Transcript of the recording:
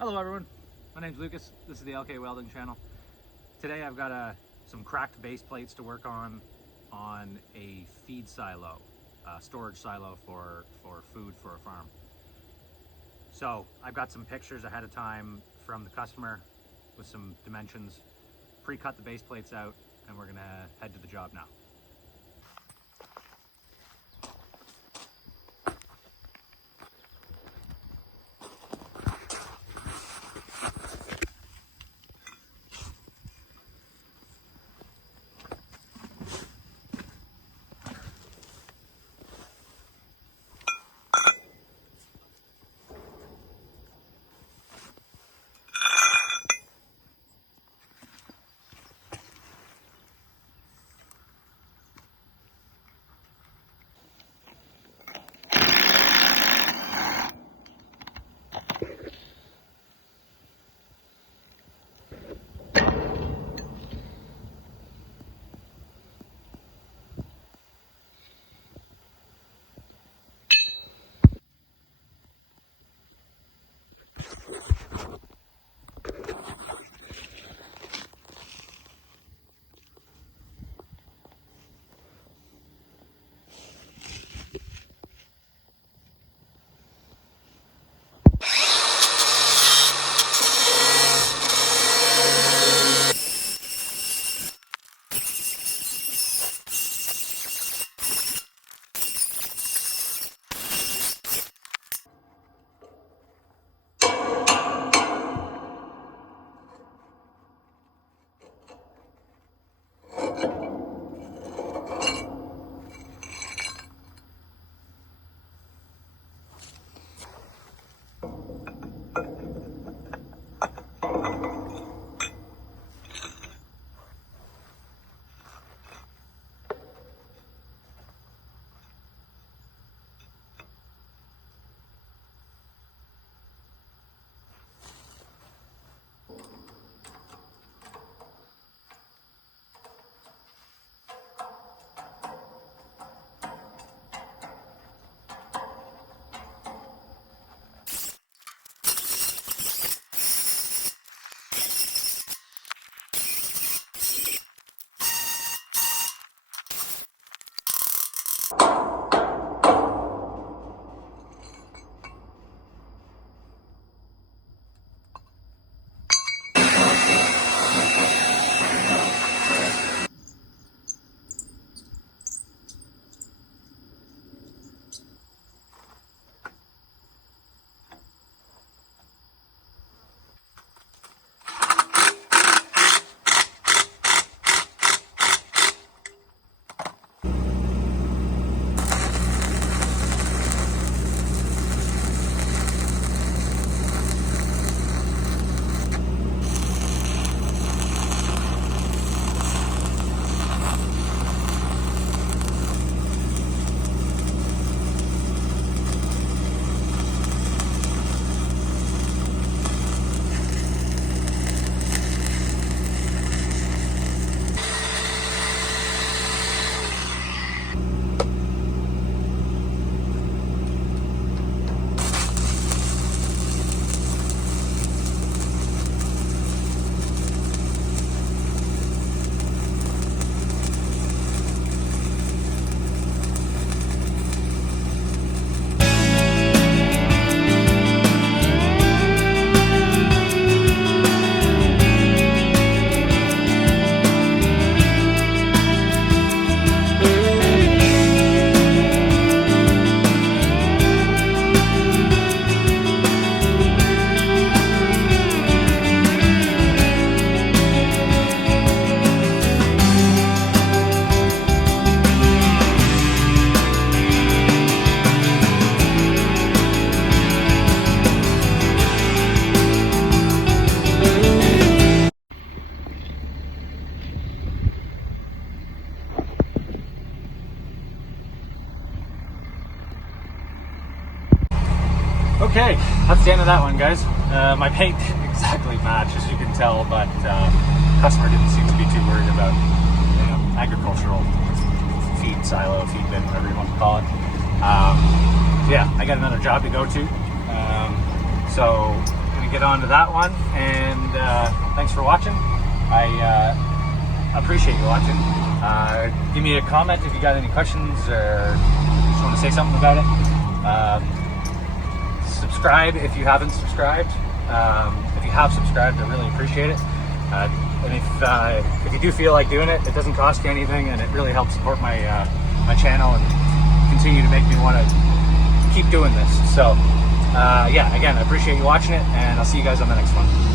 Hello everyone, my name's Lucas. This is the LK Welding channel. Today I've got some cracked base plates to work on a feed silo, storage silo for food for a farm. So I've got some pictures ahead of time from the customer with some dimensions, pre-cut the base plates out, and we're gonna head to the job now. Okay, that's the end of that one, guys. My paint didn't exactly match, as you can tell, but customer didn't seem to be too worried about agricultural feed silo, feed bin, whatever you want to call it. Yeah, I got another job to go to, so I'm gonna get on to that one. And thanks for watching. I appreciate you watching. Give me a comment if you got any questions or just want to say something about it. Subscribe if you haven't subscribed. If you have subscribed, I really appreciate it. And if you do feel like doing it, it doesn't cost you anything, and it really helps support my my channel and continue to make me want to keep doing this. So yeah, again, I appreciate you watching it, and I'll see you guys on the next one.